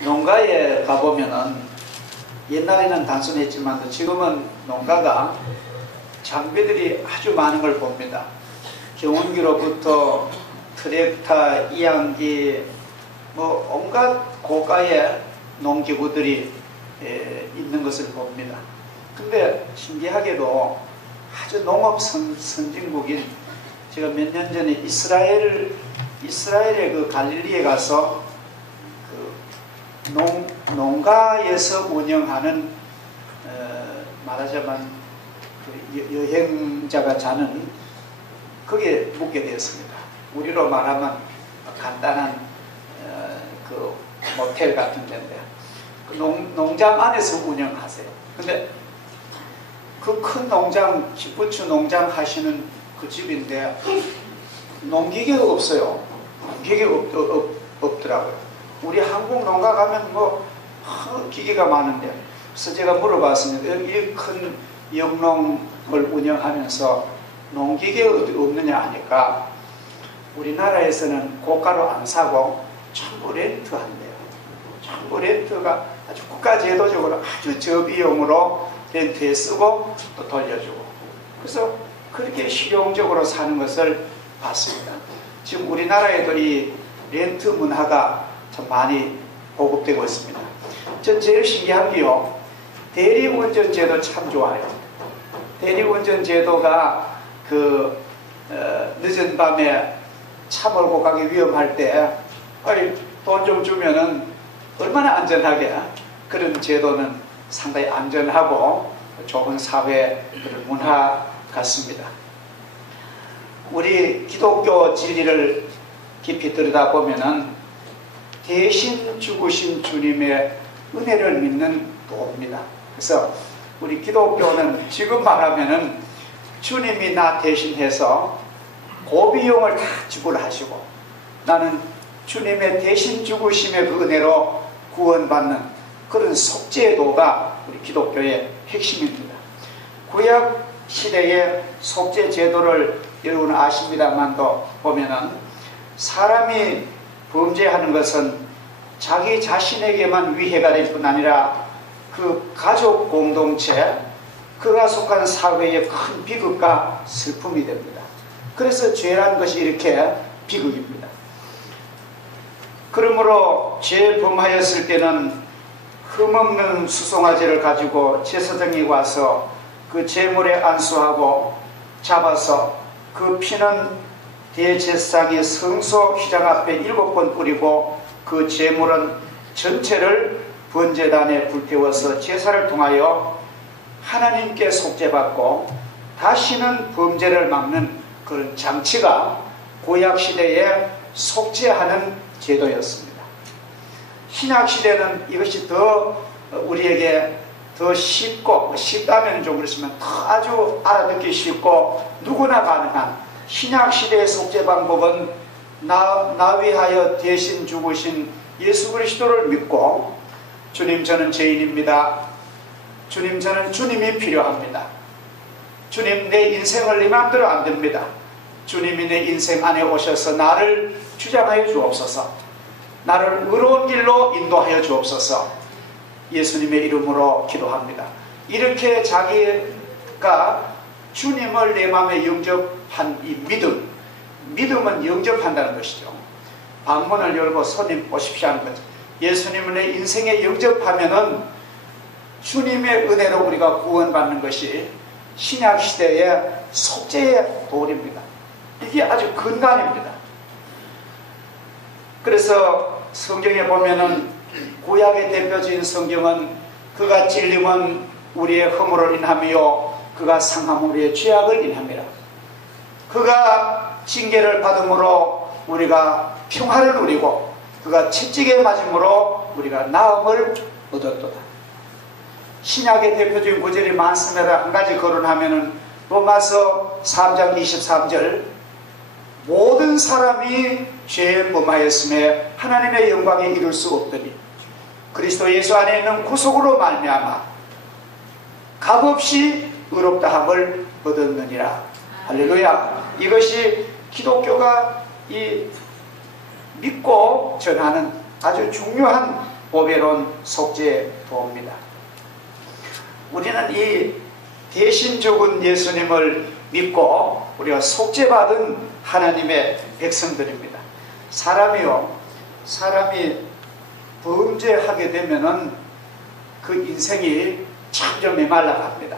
농가에 가보면은 옛날에는 단순했지만 지금은 농가가 장비들이 아주 많은 걸 봅니다. 경운기로부터 트랙터, 이양기, 뭐 온갖 고가의 농기구들이 있는 것을 봅니다. 근데 신기하게도 아주 농업 선진국인, 제가 몇 년 전에 이스라엘의 그 갈릴리에 가서 그 농가에서 운영하는 말하자면 그 여행자가 자는 거기에 묵게 되었습니다. 우리로 말하면 간단한 그 모텔 같은 데인데 그 농장 안에서 운영하세요. 근데 그 큰 농장, 기부추 농장 하시는 그 집인데 농기계가 없어요. 농기계가 없더라고요. 우리 한국 농가 가면 뭐 기계가 많은데, 그래서 제가 물어봤습니다. 이 큰 영농을 운영하면서 농기계가 없느냐 하니까 우리나라에서는 고가로 안 사고 전부 렌트한대요. 전부 렌트가 아주 국가제도적으로 아주 저비용으로 렌트에 쓰고 또 돌려주고, 그래서 그렇게 실용적으로 사는 것을 봤습니다. 지금 우리나라에도 이 렌트 문화가 참 많이 보급되고 있습니다. 전 제일 신기한 게요, 대리운전 제도 참 좋아요. 대리운전 제도가 그 늦은 밤에 차 몰고 가기 위험할 때 돈 좀 주면은 얼마나 안전하게, 그런 제도는 상당히 안전하고 좋은 사회 그런 문화 같습니다. 우리 기독교 진리를 깊이 들여다보면은 대신 죽으신 주님의 은혜를 믿는 도입니다. 그래서 우리 기독교는 지금 말하면은 주님이 나 대신해서 고비용을 다 지불하시고 나는 주님의 대신 죽으심의 그 은혜로 구원받는 그런 속죄도가 우리 기독교의 핵심입니다. 구약 시대의 속죄 제도를 여러분 아십니다만도 보면은 사람이 범죄하는 것은 자기 자신에게만 위해가 될 뿐 아니라 그 가족 공동체, 그가 속한 사회의 큰 비극과 슬픔이 됩니다. 그래서 죄라는 것이 이렇게 비극입니다. 그러므로 죄 범하였을 때는 흠없는 수송아지를 가지고 제사장이 와서 그 제물에 안수하고 잡아서 그 피는 대제사장의 성소 휘장 앞에 7번 뿌리고 그 제물은 전체를 번제단에 불태워서 제사를 통하여 하나님께 속죄받고 다시는 범죄를 막는 그런 장치가 구약시대에 속죄하는 제도였습니다. 신약시대는 이것이 더 우리에게 더 쉽다면 좀 그렇지만 더 아주 알아듣기 쉽고 누구나 가능한 신약시대의 속죄 방법은 나 위하여 대신 죽으신 예수 그리스도를 믿고, 주님 저는 죄인입니다. 주님 저는 주님이 필요합니다. 주님 내 인생을 내 마음대로 안 됩니다. 주님이 내 인생 안에 오셔서 나를 주장하여 주옵소서. 나를 의로운 길로 인도하여 주옵소서. 예수님의 이름으로 기도합니다. 이렇게 자기가 주님을 내 마음에 영접한 이 믿음은 영접한다는 것이죠. 방문을 열고 손님 오십시오 하는 거죠. 예수님을 내 인생에 영접하면은 주님의 은혜로 우리가 구원받는 것이 신약시대의 속죄의 도리입니다. 이게 아주 근간입니다. 그래서 성경에 보면은 구약의 대표적인 성경은 그가 찔림은 우리의 허물을 인하며 그가 상함은 우리의 죄악을 인합니다. 그가 징계를 받음으로 우리가 평화를 누리고 그가 채찍에 맞음으로 우리가 나음을 얻었도다. 신약의 대표적인 구절이 많습니다. 한 가지 거론하면은 로마서 3장 23절, 모든 사람이 죄에 범하였음에 하나님의 영광에 이룰 수 없더니 그리스도 예수 안에 있는 구속으로 말미암아 값없이 의롭다함을 얻었느니라. 할렐루야. 이것이 기독교가 이 믿고 전하는 아주 중요한 보배로운 속죄도입니다. 우리는 이 대신 죽은 예수님을 믿고 우리가 속죄받은 하나님의 백성들입니다. 사람이 범죄하게 되면은 그 인생이 점점 메말라갑니다.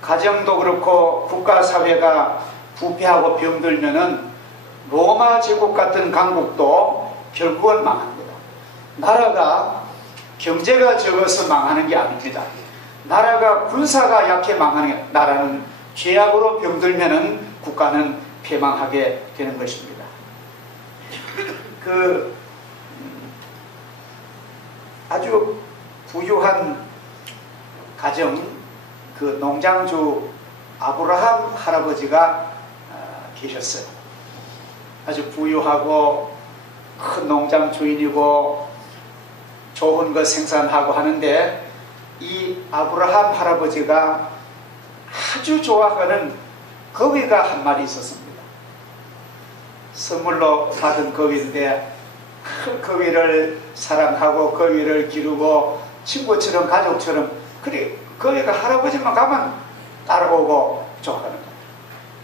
가정도 그렇고 국가사회가 부패하고 병들면은 로마 제국 같은 강국도 결국은 망합니다. 나라가 경제가 적어서 망하는 게 아닙니다. 나라가 군사가 약해 망하는 게, 나라는 죄악으로 병들면은 국가는 패망하게 되는 것입니다. 아주 부유한 가정, 그 농장주 아브라함 할아버지가 계셨어요. 아주 부유하고 큰 농장 주인이고 좋은 거 생산하고 하는데, 이 아브라함 할아버지가 아주 좋아하는 거위가 한 마리 있었습니다. 선물로 받은 거위인데 큰 거위를 사랑하고 거위를 기르고 친구처럼 가족처럼, 그래 거위가 할아버지만 가면 따라오고 좋아하는 거예요.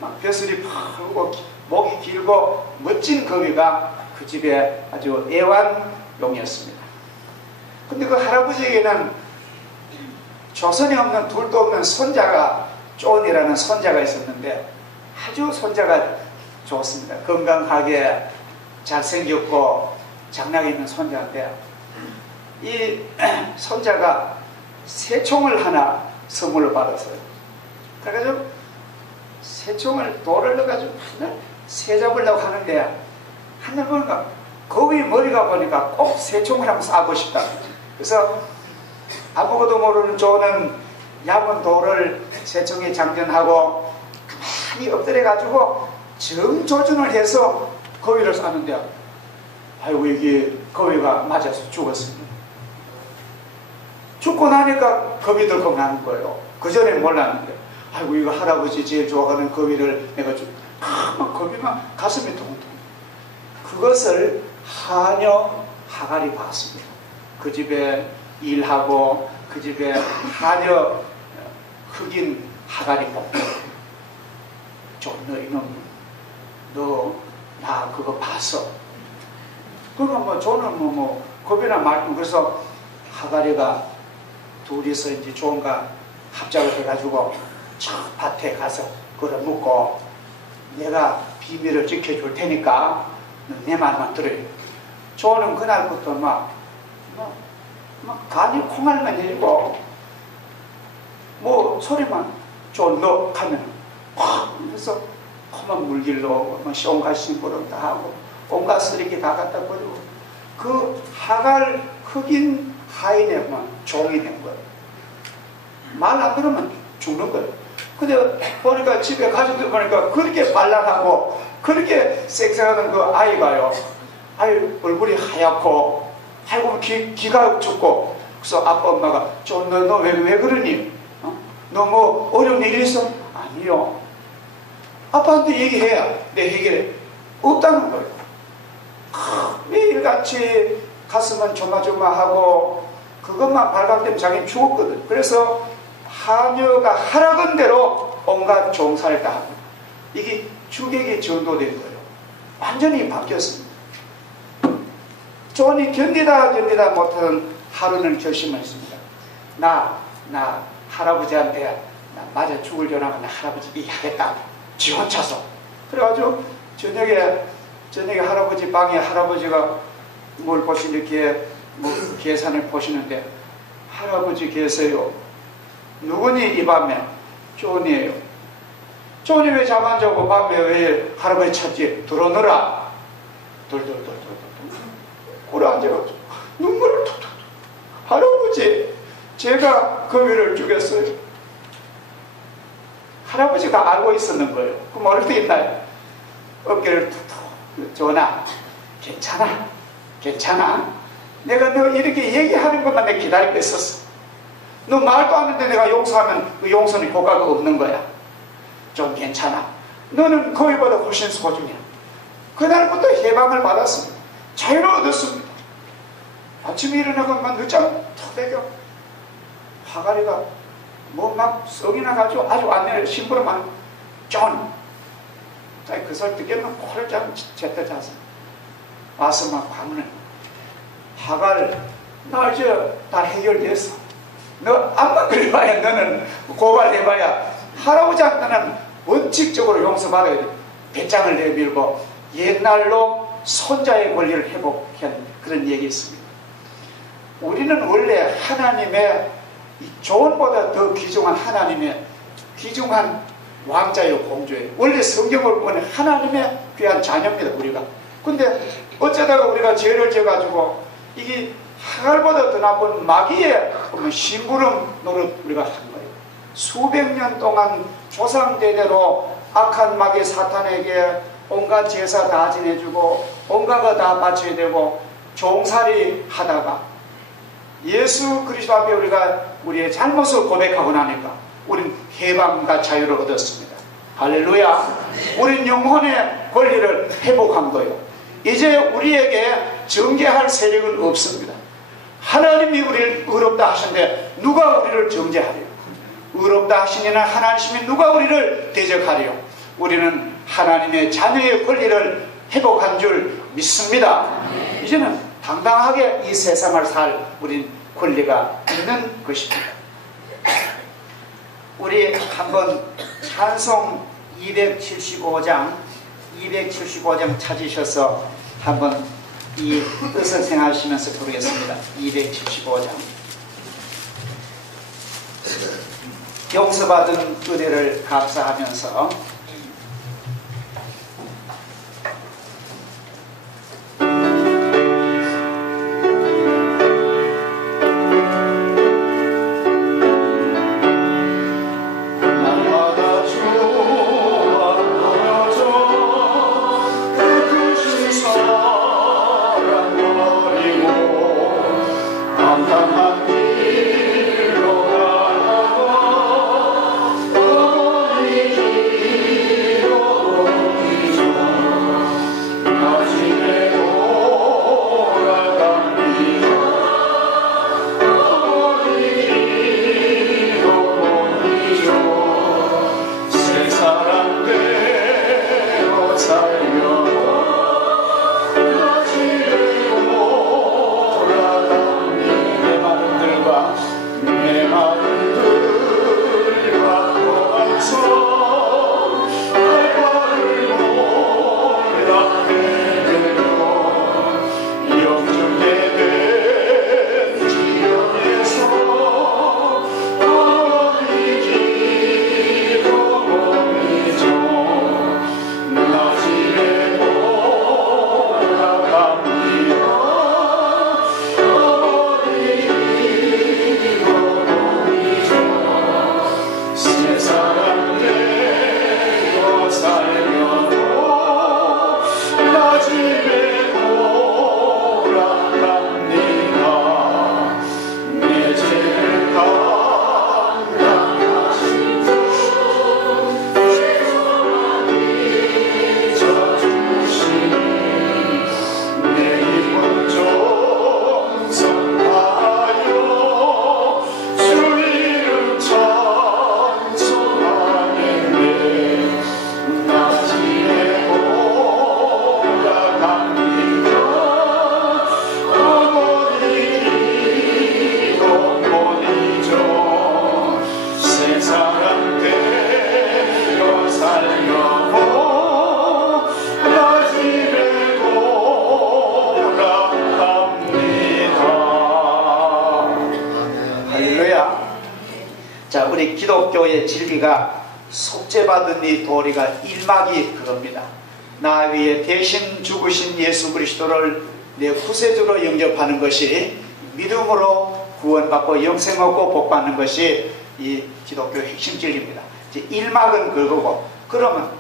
막 벼슬이 팍하고 목이 길고 멋진 거위가 그 집에 아주 애완용이었습니다. 근데 그 할아버지에게는 조선에 없는 둘도 없는 손자가, 존이라는 손자가 있었는데 아주 손자가 좋습니다. 건강하게 잘생겼고 장난이 있는 손자인데, 이 손자가 새총을 하나 선물로 받았어요. 그래가지고 새총을 돌을 넣어가지고 하늘 새 잡으려고 하는데, 하늘 보니까 거위 머리가 보니까 꼭 새총을 한번 쏴고 싶다. 그래서 아무것도 모르는 조는 얇은 돌을 새총에 장전하고 가만히 엎드려가지고 정조준을 해서 거위를 쐈는데, 아이고 이게 거위가 맞아서 죽었습니다. 죽고 나니까 겁이 덜컥 나는 거예요. 그 전에 몰랐는데, 아이고 이거 할아버지 제일 좋아하는 거위를 내가 거위가 가슴이 통통. 그것을 하녀 하갈이 봤습니다. 그 집에 일하고 그 집에 하녀 흑인 하갈이 보고, 너 이놈, 너 나 그거 봤어. 그러면 뭐 저는 겁이나 말고, 그래서 하갈이가 둘이서 이제 좋은가 합작을 해가지고 저 밭에 가서 그걸 묻고, 내가 비밀을 지켜줄 테니까 내 말만 들어요. 저는 그날부터 막 간이 콩알만 내리고 뭐 소리만 쫀득 하면 팍 해서 험한 물길로 온갖 심부름 다 하고 온갖 쓰레기 다 갖다 버리고, 그 하갈 흑인 하인에만 종이 된 거예요. 말 안 들으면 죽는 거예요. 근데 보니까 집에 가족들 보니까 그렇게 발랄하고 그렇게 섹스하는 그 아이가요, 얼굴이 하얗고, 아이고 기가 죽고. 그래서 아빠 엄마가 너 왜 그러니? 너 뭐 어려운 일이 있어? 아니요. 아빠한테 얘기해야 내 해결해. 없다는 거예요. 매일같이 가슴은 조마조마하고 그것만 발각되면 자기는 죽었거든. 그래서 하녀가 하라던 대로 온갖 종살을 다 합니다. 이게 주객이 전도된 거예요. 완전히 바뀌었습니다. 존이 견디다 못하는 하루는 결심했습니다. 나 할아버지한테 나 맞아 죽을 전화면 나 할아버지 얘기하겠다. 지 혼자서. 그래가지고 저녁에 할아버지 방에 할아버지가 뭘 보시 이렇게 뭐 계산을 보시는데, 할아버지 계세요. 누구니 이 밤에? 존이에요. 존이 왜 잠 안 자고 밤에 왜 할아버지 찾지? 들어오너라. 돌돌돌돌돌 꿇어 앉아가지고 눈물을 툭툭. 할아버지, 제가 거위를 죽였어요. 할아버지가 알고 있었는 거예요. 그럼 어떻게 있나요? 어깨를 툭툭. 전하, 괜찮아. 내가 너 이렇게 얘기하는 것만 내가 기다리고 있었어. 너 말도 안 하는데 내가 용서하면 그 용서는 효과가 없는 거야. 좀 괜찮아. 너는 거위보다 훨씬 소중해. 그날부터 해방을 받았습니다. 자유를 얻었습니다. 아침에 일어나가면 늦잠 턱 대겨 화가리가 뭐 막 썩이 나가지고 아주 안내를 심부름하는 존. 그 소리 듣기에는 코를 좀 제때 자서 와서 막 화문을 화가를 나 이제 다 해결됐어. 너 암만 그래봐야 너는 고발해봐야 할아버지한테는 원칙적으로 용서받아야 돼. 배짱을 내밀고 옛날로 손자의 권리를 회복한 그런 얘기 있습니다. 우리는 원래 하나님의 조언보다 더 귀중한 하나님의 귀중한 왕자요 공주예요. 원래 성경을 보면 하나님의 귀한 자녀입니다. 우리가. 근데 어쩌다가 우리가 죄를 져가지고 이게 하갈보다 더 나쁜 마귀의 심부름 노릇 우리가 한 거예요. 수백 년 동안 조상대대로 악한 마귀 사탄에게 온갖 제사 다 지내주고 온갖 거 다 바쳐야 되고 종살이 하다가 예수 그리스도 앞에 우리가 우리의 잘못을 고백하고 나니까 우린 해방과 자유를 얻었습니다. 할렐루야. 우린 영혼의 권리를 회복한 거예요. 이제 우리에게 정죄할 세력은 없습니다. 하나님이 우리를 의롭다 하신데 누가 우리를 정죄하리요? 의롭다 하시니는 하나님이 누가 우리를 대적하리요? 우리는 하나님의 자녀의 권리를 회복한 줄 믿습니다. 이제는 당당하게 이 세상을 살 우린 권리가 있는 것입니다. 우리 한번 찬송 275장 찾으셔서 한번 이 뜻을 생각하시면서 부르겠습니다. 275장. 용서받은 은혜를 감사하면서 자, 우리 기독교의 진리가 속죄받은 이 도리가 1막이 그겁니다. 나 위에 대신 죽으신 예수 그리스도를 내 구세주로 영접하는 것이 믿음으로 구원받고 영생 얻고 복받는 것이 이 기독교의 핵심 진리입니다. 이제 1막은 그거고, 그러면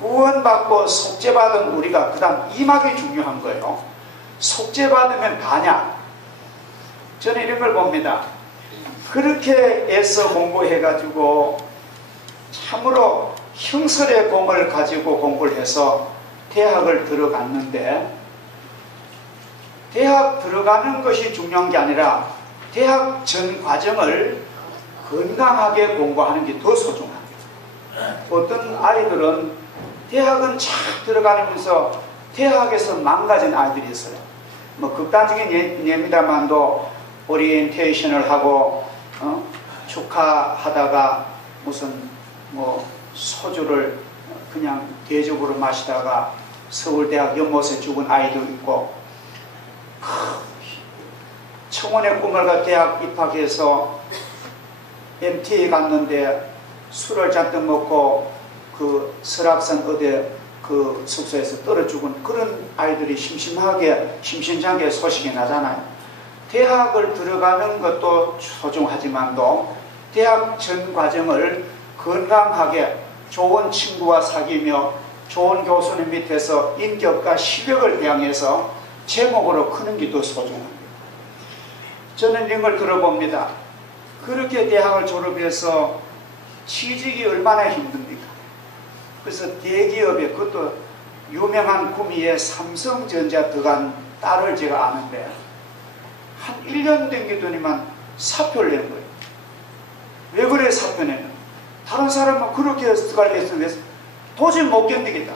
구원받고 속죄받은 우리가 그 다음 2막이 중요한 거예요. 속죄받으면 다냐? 저는 이런 걸 봅니다. 그렇게 애써 공부해가지고 참으로 형설의 공을 가지고 공부를 해서 대학을 들어갔는데 대학 들어가는 것이 중요한 게 아니라 대학 전 과정을 건강하게 공부하는 게 더 소중합니다. 어떤 아이들은 대학은 착 들어가면서 대학에서 망가진 아이들이 있어요. 뭐 극단적인 예입니다만도 오리엔테이션을 하고 축하하다가 무슨 뭐 소주를 그냥 대접으로 마시다가 서울대학 연못에 죽은 아이도 있고, 청원의 꿈을 갖고 대학 입학해서 MT에 갔는데 술을 잔뜩 먹고 그 설악산 어디 그 숙소에서 떨어 죽은 그런 아이들이 심심찮게 소식이 나잖아요. 대학을 들어가는 것도 소중하지만도 대학 전 과정을 건강하게 좋은 친구와 사귀며 좋은 교수님 밑에서 인격과 실력을 향해서 제목으로 크는 게 더 소중합니다. 저는 이런 걸 들어봅니다. 그렇게 대학을 졸업해서 취직이 얼마나 힘듭니까? 그래서 대기업에, 그것도 유명한 구미에 삼성전자 들어간 딸을 제가 아는데 한 1년 된 게 되니만 사표를 낸 거예요. 왜 그래 사표 내는? 다른 사람은 그렇게 들어가겠어. 도저히 못 견디겠다.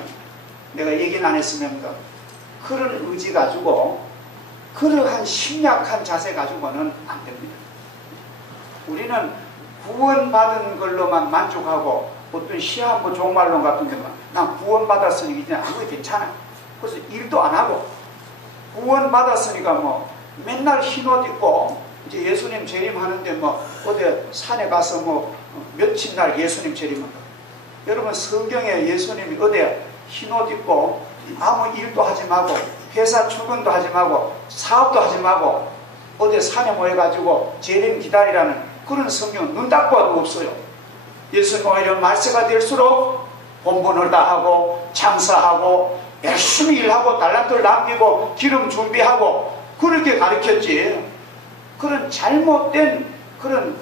내가 얘기는 안 했으면 그런 의지 가지고, 그러한 심약한 자세 가지고는 안 됩니다. 우리는 구원받은 걸로만 만족하고, 어떤 시험 뭐 종말론 같은 데만 난 구원받았으니까 이제 아무리 괜찮아. 그래서 일도 안 하고, 구원받았으니까 뭐 맨날 흰옷 입고 이제 예수님 재림하는데 뭐 어디 산에 가서 뭐 며칠 날 예수님 재림한다. 여러분 성경에 예수님이 어디 흰옷 입고 아무 일도 하지 말고 회사 출근도 하지 말고 사업도 하지 말고 어디 산에 모여가지고 재림 기다리라는 그런 성경은 눈 닦고 와도 없어요. 예수님 오히려 말세가 될수록 본분을 다하고 장사하고 열심히 일하고 달란트를 남기고 기름 준비하고 그렇게 가르쳤지, 그런 잘못된 그런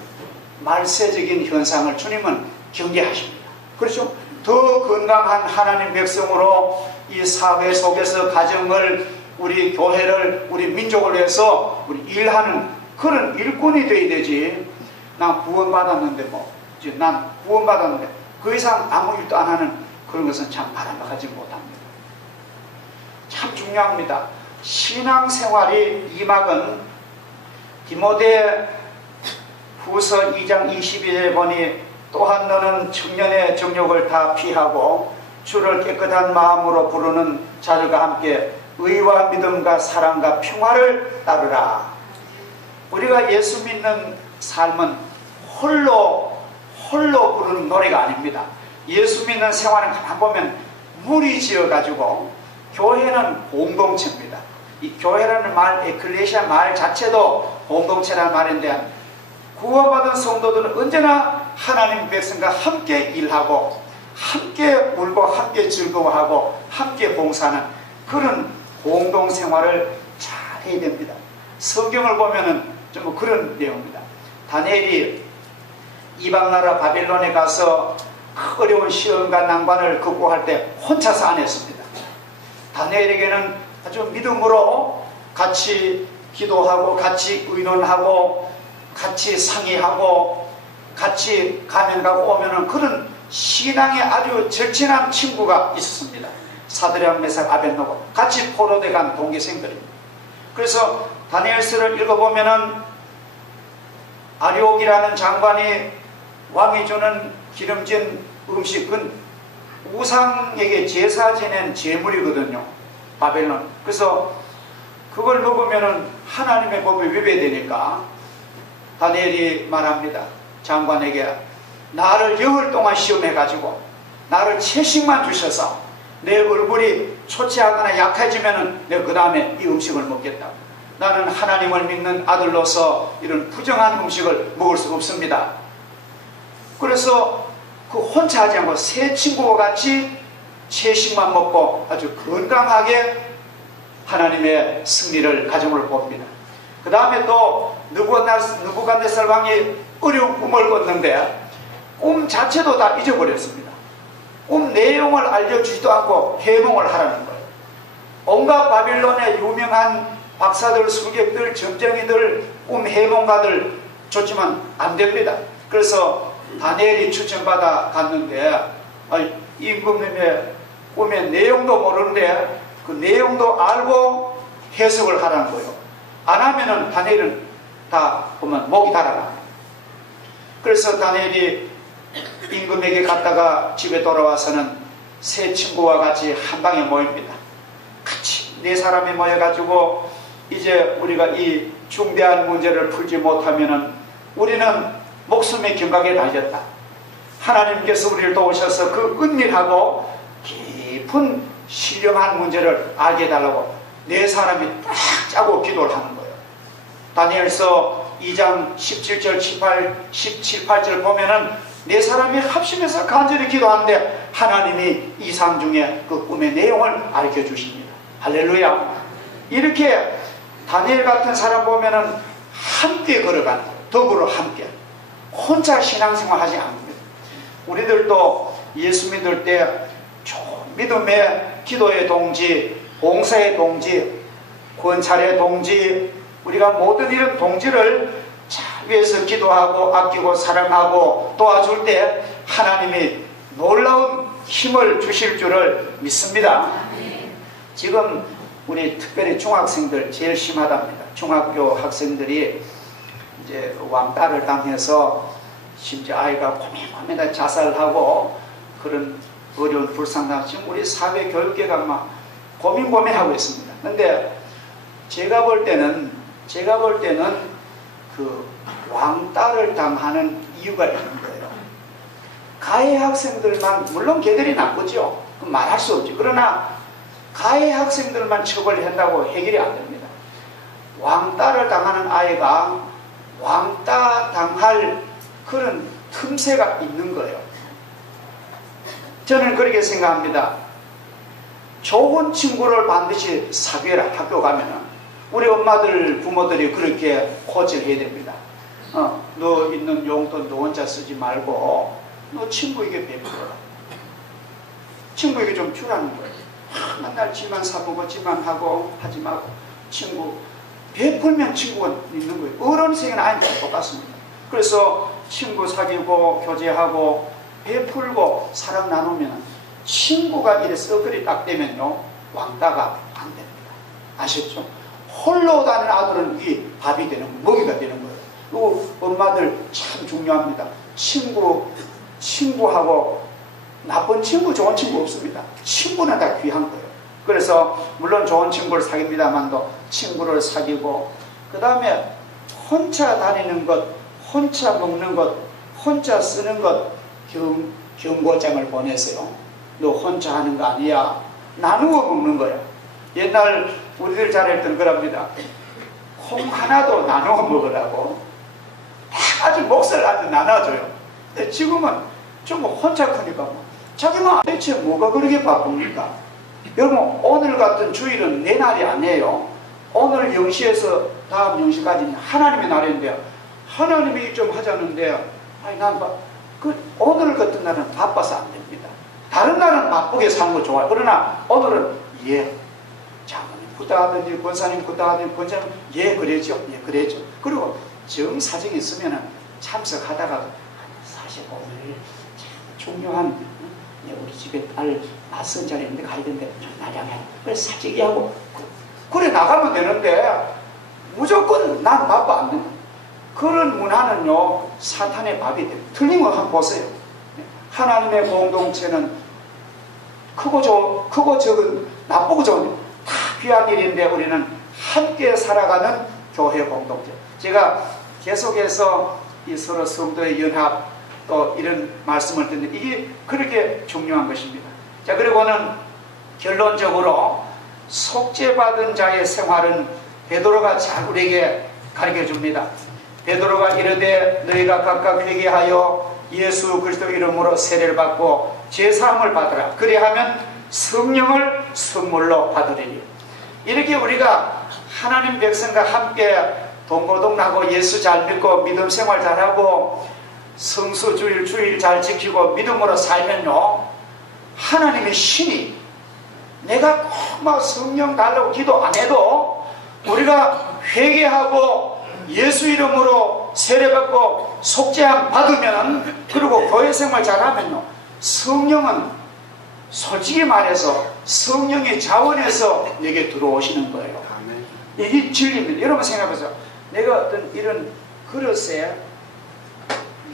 말세적인 현상을 주님은 경계하십니다. 그렇죠? 더 건강한 하나님 백성으로 이 사회 속에서 가정을, 우리 교회를, 우리 민족을 위해서 우리 일하는 그런 일꾼이 되어야 되지. 난 구원받았는데 뭐 이제 난 구원받았는데 그 이상 아무 일도 안 하는 그런 것은 참 바람직하지 못합니다. 참 중요합니다. 신앙생활이 이막은 디모데 후서 2장 22절에 보니 또한 너는 청년의 정욕을 다 피하고 주를 깨끗한 마음으로 부르는 자들과 함께 의와 믿음과 사랑과 평화를 따르라. 우리가 예수 믿는 삶은 홀로 부르는 노래가 아닙니다. 예수 믿는 생활은 가만 보면 무리지어 가지고, 교회는 공동체입니다. 이 교회라는 말, 에클레시아 말 자체도 공동체라는 말인데, 구원받은 성도들은 언제나 하나님 백성과 함께 일하고 함께 울고 함께 즐거워하고 함께 봉사하는 그런 공동생활을 잘 해야 됩니다. 성경을 보면은 좀 그런 내용입니다. 다니엘이 이방나라 바빌론에 가서 어려운 시험과 난관을 극복할 때 혼자서 안 했습니다. 다니엘에게는 아주 믿음으로 같이 기도하고 같이 의논하고 같이 상의하고 같이 가면 가고 오면은 그런 신앙에 아주 절친한 친구가 있었습니다. 사드락 메삭 아벳노고 같이 포로돼 간 동기생들입니다. 그래서 다니엘서를 읽어보면은 아리옥이라는 장관이 왕이 주는 기름진 음식은 우상에게 제사 지낸 제물이거든요. 바벨론. 그래서 그걸 먹으면은 하나님의 법에 위배되니까 다니엘이 말합니다. 장관에게 나를 열흘 동안 시험해가지고 나를 채식만 주셔서 내 얼굴이 초췌하거나 약해지면은 내가 그 다음에 이 음식을 먹겠다. 나는 하나님을 믿는 아들로서 이런 부정한 음식을 먹을 수 없습니다. 그래서 그 혼자 하지 않고 세 친구와 같이 채식만 먹고 아주 건강하게 하나님의 승리를 가정을 봅니다. 그 다음에 또 느부갓네살 왕이 어려운 꿈을 꿨는데 꿈 자체도 다 잊어버렸습니다. 꿈 내용을 알려주지도 않고 해몽을 하라는 거예요. 온갖 바빌론의 유명한 박사들, 수객들, 점쟁이들, 꿈 해몽가들 좋지만 안 됩니다. 그래서 다니엘이 추천받아 갔는데 임금님의 꿈의 내용도 모르는데 그 내용도 알고 해석을 하라는 거예요. 안 하면은 다니엘은 다 보면 목이 달아나. 그래서 다니엘이 임금에게 갔다가 집에 돌아와서는 세 친구와 같이 한 방에 모입니다. 같이 네 사람이 모여가지고 이제 우리가 이 중대한 문제를 풀지 못하면은 우리는 목숨의 경각에 달렸다. 하나님께서 우리를 도우셔서 그 은밀하고 깊은 신령한 문제를 알게 해달라고 네 사람이 딱 짜고 기도를 하는 거예요. 다니엘서 2장 17절 17, 18절 보면은 네 사람이 합심해서 간절히 기도하는데 하나님이 이상 중에 그 꿈의 내용을 알려 주십니다. 할렐루야. 이렇게 다니엘 같은 사람 보면은 함께 걸어가는 거예요. 더불어 함께. 혼자 신앙생활 하지 않습니다. 우리들도 예수 믿을 때 믿음의 기도의 동지, 봉사의 동지, 권찰의 동지, 우리가 모든 이런 동지를 위해서 기도하고 아끼고 사랑하고 도와줄 때 하나님이 놀라운 힘을 주실 줄을 믿습니다. 지금 우리 특별히 중학생들 제일 심하답니다. 중학교 학생들이 이제 왕따를 당해서 심지어 아이가 고민고민하다 자살하고 그런 어려운 불상당 지금 우리 사회 교육계가 막 고민하고 있습니다. 근데 제가 볼 때는 그 왕따를 당하는 이유가 있는 거예요. 가해 학생들만, 물론 걔들이 나쁘죠. 말할 수 없죠. 그러나 가해 학생들만 처벌한다고 해결이 안 됩니다. 왕따를 당하는 아이가 왕따 당할 그런 틈새가 있는 거예요. 저는 그렇게 생각합니다. 좋은 친구를 반드시 사귀어라. 학교 가면은 우리 엄마들, 부모들이 그렇게 코치를 해야 됩니다. 너 있는 용돈 너 혼자 쓰지 말고 너 친구에게 베풀어라. 친구에게 좀 주라는 거예요. 맨날 지만 사보고 지만 하고 하지 말고 친구 베풀면 친구가 있는 거예요. 어른 세계는 아닌데 똑같습니다. 그래서 친구 사귀고 교제하고 베풀고 사랑 나누면 친구가 이래 썩거리 딱 되면요 왕따가 안 됩니다. 아셨죠? 홀로 다니는 아들은 이 밥이 되는 거예요. 먹이가 되는 거예요. 또 엄마들 참 중요합니다. 친구하고 나쁜 친구, 좋은 친구 없습니다. 친구는 다 귀한 거예요. 그래서 물론 좋은 친구를 사깁니다만도 친구를 사귀고 그 다음에 혼자 다니는 것, 혼자 먹는 것, 혼자 쓰는 것 경고장을 보내세요. 너 혼자 하는 거 아니야. 나누어 먹는 거야. 옛날 우리들 잘했던 거랍니다. 콩 하나도 나누어 먹으라고 아주 몫을 아주 나눠줘요. 근데 지금은 좀 혼자 크니까 자기만 대체 뭐가 그렇게 바쁩니까? 여러분 오늘 같은 주일은 내 날이 아니에요. 오늘 0시에서 다음 0시까지는 하나님의 날인데 하나님이 좀 하자는데 아니 난 오늘 같은 날은 바빠서 안 됩니다. 다른 날은 바쁘게 사는 거 좋아요. 그러나 오늘은 장로님 부탁하든지 권사님 부탁하든지 권사님 그래죠. 그래죠. 그리고 정사정이 있으면 참석하다가 사실 오늘 참 중요한 우리 집에 딸 맞선 자리 있는데 가야 되는데 좀 나량해. 그래서 사직이 하고 그래 나가면 되는데 무조건 난 바빠 안 된다. 그런 문화는요 사탄의 밥이 돼요. 틀린 거 한번 보세요. 하나님의 공동체는 크고 적은 나쁘고 좋은 다 귀한 일인데 우리는 함께 살아가는 교회 공동체. 제가 계속해서 이 서로 성도의 연합 또 이런 말씀을 듣는데 이게 그렇게 중요한 것입니다. 자 그리고는 결론적으로 속죄받은 자의 생활은 베드로가 잘 우리에게 가르쳐 줍니다. 베드로가 이르되 너희가 각각 회개하여 예수 그리스도 이름으로 세례를 받고 제사함을 받으라. 그리하면 성령을 선물로 받으리니. 이렇게 우리가 하나님 백성과 함께 동고동락하고 예수 잘 믿고 믿음 생활 잘하고 성수 주일 잘 지키고 믿음으로 살면요 하나님의 신이 내가 꼭 막 성령 달라고 기도 안 해도 우리가 회개하고 예수 이름으로 세례받고 속죄함 받으면, 그리고 교회 생활 잘하면요, 성령은 솔직히 말해서 성령의 자원에서 내게 들어오시는 거예요. 이게 진리입니다. 여러분 생각해보세요. 내가 어떤 이런 그릇에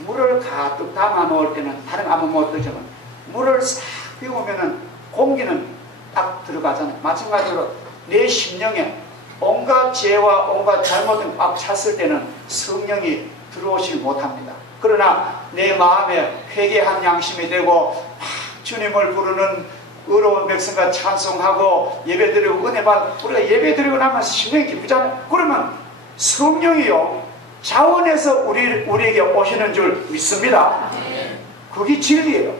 물을 가득 담아 놓을 때는 다른 아무 못 들지만, 물을 싹 비우면은 공기는 딱 들어가잖아요. 마찬가지로 내 심령에 온갖 죄와 온갖 잘못을 꽉 찼을 때는 성령이 들어오지 못합니다. 그러나 내 마음에 회개한 양심이 되고 주님을 부르는 의로운 백성과 찬송하고 예배드리고 은혜 받아, 우리가 예배드리고 나면 심령이 기쁘잖아요. 그러면 성령이요 자원에서 우리에게 오시는 줄 믿습니다. 그게 진리예요.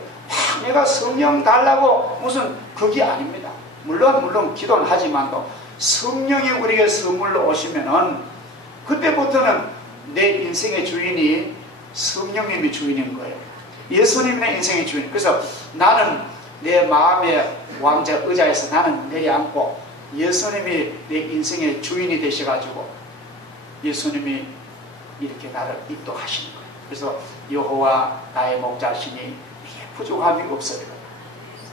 내가 성령 달라고 무슨 그게 아닙니다. 물론 기도는 하지만도 성령이 우리에게 선물로 오시면은 그때부터는 내 인생의 주인이 성령님이 주인인 거예요. 예수님이 내 인생의 주인. 그래서 나는 내 마음의 왕자 의자에서 나는 내려앉고 예수님이 내 인생의 주인이 되셔가지고 예수님이 이렇게 나를 인도하시는 거예요. 그래서 여호와 나의 목자시니 부족함이 없어요.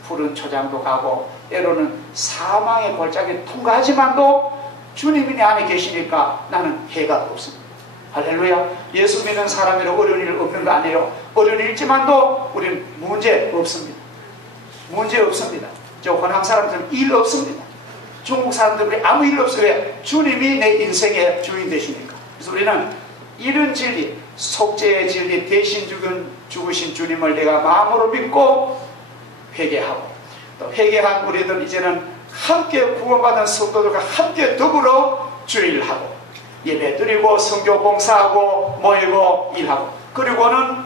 푸른 초장도 가고 때로는 사망의 골짜기를 통과하지만도 주님이 내 안에 계시니까 나는 해가 없습니다. 할렐루야. 예수 믿는 사람이라 어려운 일 없는 거 아니에요. 어려운 일 있지만도 우리는 문제 없습니다. 문제 없습니다. 저 호남 사람들은 일 없습니다. 중국 사람들은 아무 일 없어요. 왜? 주님이 내 인생의 주인 되시니까. 그래서 우리는 이런 진리, 속죄의 진리, 대신 죽으신 주님을 내가 마음으로 믿고 회개하고, 또 회개한 우리들 이제는 함께 구원받은 성도들과 함께 더불어 주일을 하고 예배드리고 성교 봉사하고 모이고 일하고, 그리고는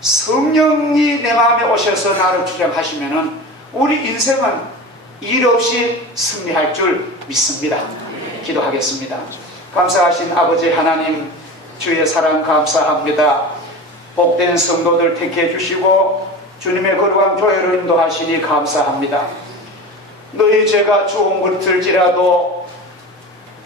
성령이 내 마음에 오셔서 나를 주장하시면은 우리 인생은 일 없이 승리할 줄 믿습니다. 기도하겠습니다. 감사하신 아버지 하나님, 주의 사랑 감사합니다. 복된 성도들 택해 주시고 주님의 거룩한 교회를 인도하시니 감사합니다. 너희 죄가 좋은 것들지라도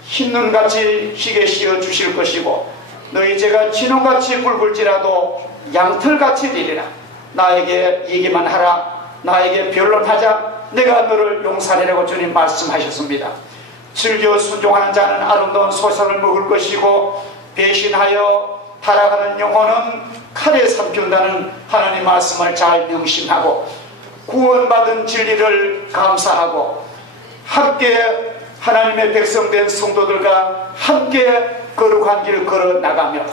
흰눈같이 희게 씌어 주실 것이고, 너희 죄가 진홍같이 붉을지라도 양털같이 되리라. 나에게 얘기만 하라. 나에게 변론하자. 내가 너를 용서하리라고 주님 말씀하셨습니다. 즐겨 순종하는 자는 아름다운 소산을 먹을 것이고, 배신하여 타락하는 영혼은 칼에 삼킨다는 하나님 말씀을 잘 명심하고, 구원받은 진리를 감사하고 함께 하나님의 백성된 성도들과 함께 거룩한 길을 걸어 나가며,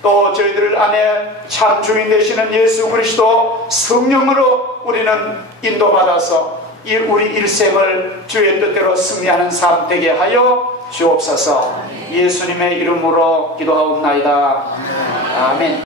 또 저희들 안에 참 주인 되시는 예수 그리스도 성령으로 우리는 인도받아서 우리 일생을 주의 뜻대로 승리하는 삶 되게 하여 주옵소서. 예수님의 이름으로 기도하옵나이다. 아멘.